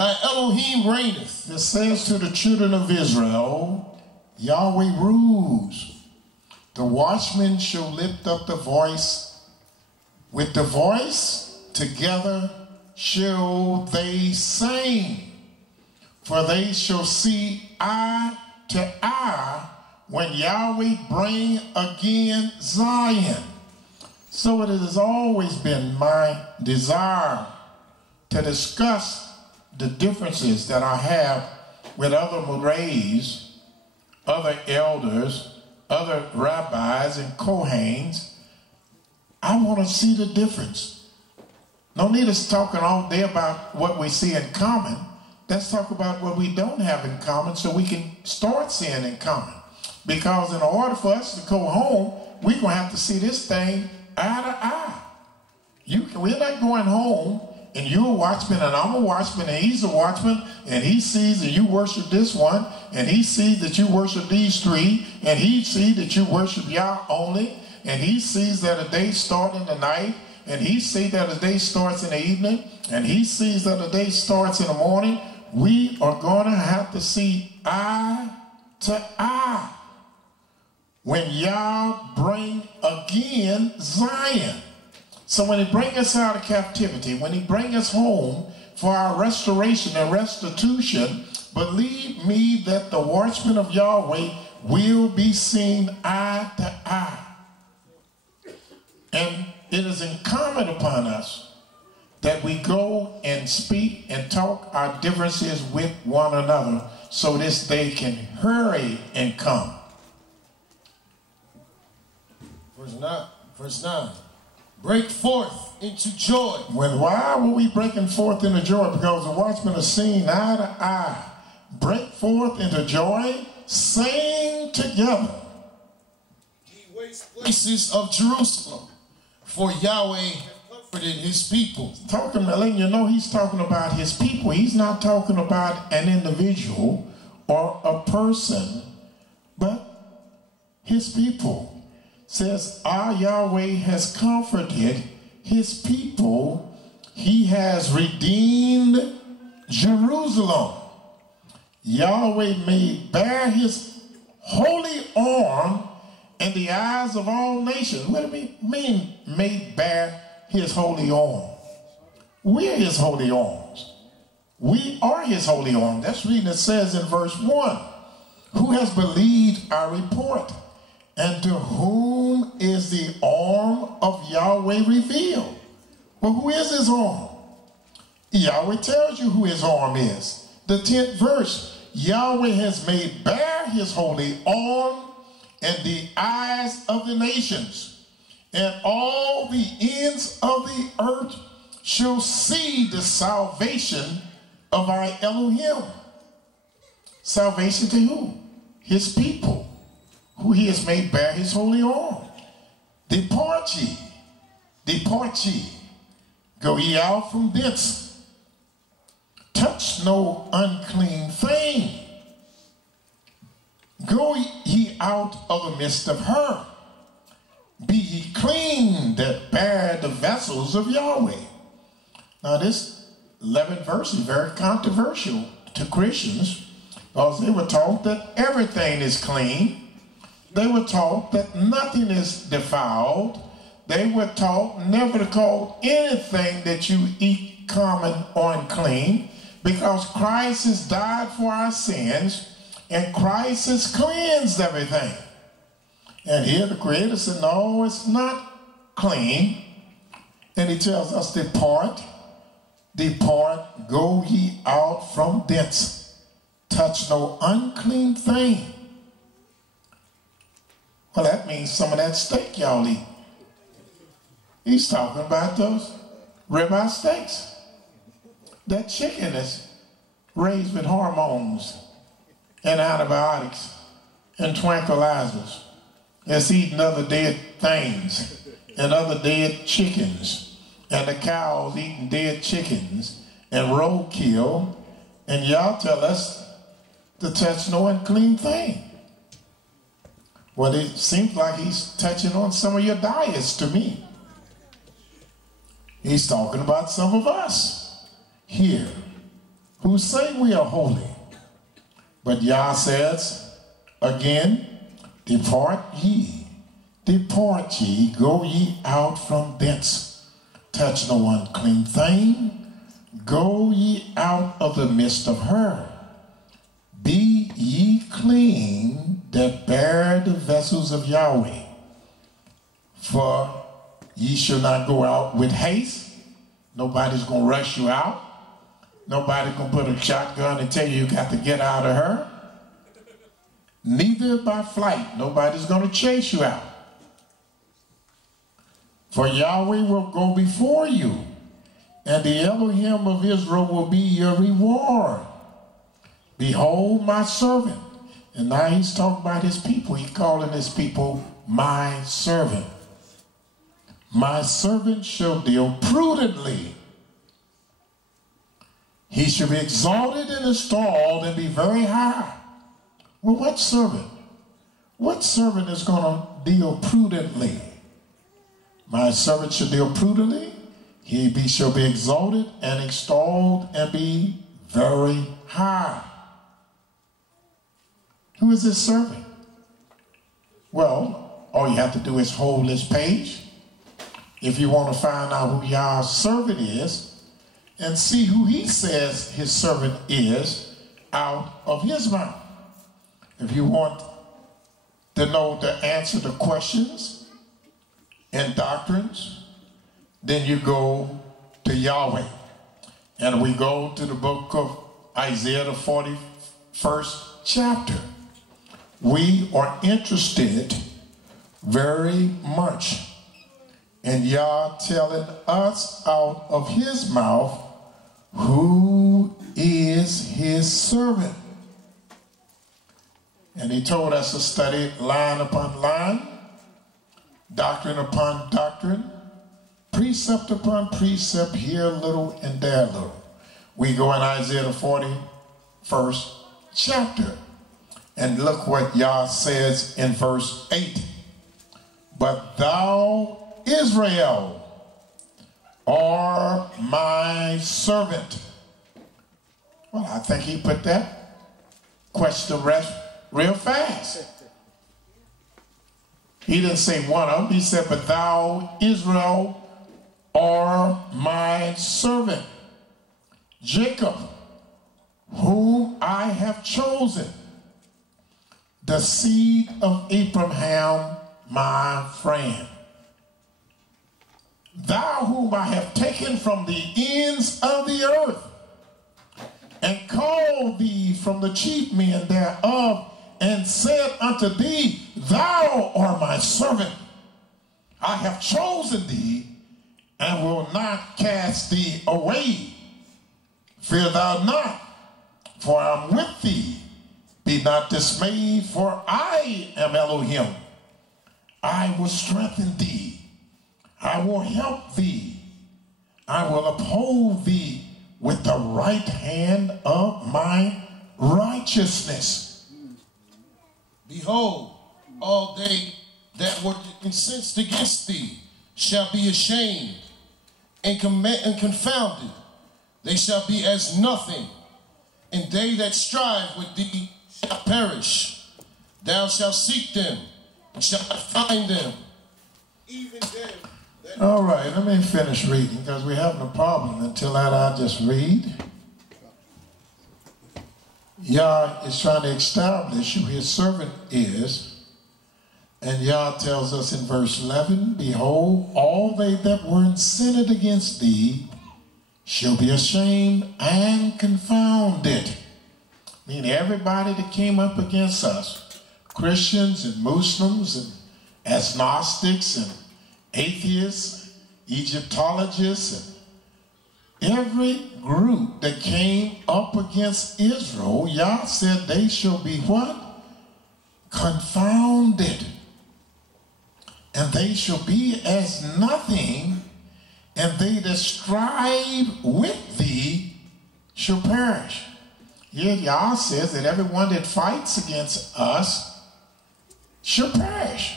Thy Elohim reigneth. It says to the children of Israel, Yahweh rules. The watchmen shall lift up the voice. With the voice together shall they sing. For they shall see eye to eye when Yahweh bring again Zion. So it has always been my desire to discuss the differences that I have with other Morays, other elders, other rabbis and Kohens. I want to see the difference. No need us talking all day about what we see in common. Let's talk about what we don't have in common so we can start seeing in common. Because in order for us to go home, we're going to have to see this thing eye to eye. We're not going home and you're a watchman and I'm a watchman and he's a watchman and he sees that you worship this one and he sees that you worship these three and he sees that you worship Yah only and he sees that a day starts in the night and he sees that a day starts in the evening and he sees that a day starts in the morning. We are going to have to see eye to eye when Yah bring again Zion. So when he bring us out of captivity, when he bring us home for our restoration and restitution, believe me that the watchmen of Yahweh will be seen eye to eye. And it is incumbent upon us that we go and speak and talk our differences with one another so this day can hurry and come. Verse 9. Break forth into joy. Well, why were we breaking forth into joy? Because the watchmen are seen eye to eye. Break forth into joy. Sing together. Ye waste places of Jerusalem, for Yahweh hath comforted his people. You know he's talking about his people. He's not talking about an individual or a person, but his people. Says our Yahweh has comforted his people. He has redeemed Jerusalem. Yahweh may bear his holy arm in the eyes of all nations. What do it mean, may bear his holy arm? We're his holy arms. We are his holy arm. That's reading it says in verse 1. Who has believed our report? And to whom is the arm of Yahweh revealed? Well, who is his arm? Yahweh tells you who his arm is. The 10th verse, Yahweh has made bare his holy arm in the eyes of the nations, and all the ends of the earth shall see the salvation of our Elohim. Salvation to who? His people, who he has made bare his holy arm. Depart ye, go ye out from thence. Touch no unclean thing. Go ye out of the midst of her. Be ye clean that bear the vessels of Yahweh. Now this 11th verse is very controversial to Christians because they were taught that everything is clean. They were taught that nothing is defiled. They were taught never to call anything that you eat common or unclean because Christ has died for our sins and Christ has cleansed everything. And here the Creator said, no, it's not clean. And he tells us, depart, go ye out from thence. Touch no unclean thing. Well, that means some of that steak y'all eat. He's talking about those ribeye steaks. That chicken is raised with hormones and antibiotics and tranquilizers. It's eating other dead things and other dead chickens. And the cows eating dead chickens and roadkill. And y'all tell us to touch no unclean thing. Well, it seems like he's touching on some of your diets to me. He's talking about some of us here who say we are holy. But Yah says, again, depart ye, go ye out from thence. Touch no unclean thing, go ye out of the midst of her. Be ye clean that bear the vessels of Yahweh. For ye shall not go out with haste. Nobody's going to rush you out. Nobody's going to put a shotgun and tell you got to get out of her. Neither by flight. Nobody's going to chase you out. For Yahweh will go before you, and the Elohim of Israel will be your reward. Behold my servant. And now he's talking about his people. He's calling his people my servant. My servant shall deal prudently. He shall be exalted and installed and be very high. Well, what servant? What servant is going to deal prudently? My servant shall deal prudently. He shall be exalted and extolled and be very high. Who is this servant? Well, all you have to do is hold this page if you want to find out who Yah's servant is and see who he says his servant is out of his mouth. If you want to know the answer to questions and doctrines, then you go to Yahweh. And we go to the book of Isaiah, the 41st chapter. We are interested very much in Yah telling us out of his mouth who is his servant. And he told us to study line upon line, doctrine upon doctrine, precept upon precept, here a little and there a little. We go in Isaiah the 41st chapter. And look what Yah says in verse 8. But thou, Israel, are my servant. Well, I think he put that question to rest real fast. He didn't say one of them. He said, but thou, Israel, are my servant. Jacob, whom I have chosen. The seed of Abraham, my friend. Thou whom I have taken from the ends of the earth, and called thee from the chief men thereof, and said unto thee, thou art my servant. I have chosen thee, and will not cast thee away. Fear thou not, for I am with thee. Be not dismayed, for I am Elohim. I will strengthen thee. I will help thee. I will uphold thee with the right hand of my righteousness. Behold, all they that were incensed against thee shall be ashamed and confounded. They shall be as nothing, and they that strive with thee shall perish. Thou shalt seek them and shalt not find them, even them. All right, let me finish reading because we're having a problem. Until that, I just read. Yah is trying to establish who his servant is. And Yah tells us in verse 11, behold, all they that were incensed against thee shall be ashamed and confounded. Meaning everybody that came up against us, Christians and Muslims and agnostics and atheists, Egyptologists, and every group that came up against Israel, Yah said they shall be what? Confounded. And they shall be as nothing, and they that strive with thee shall perish. Here Yah says that everyone that fights against us shall perish.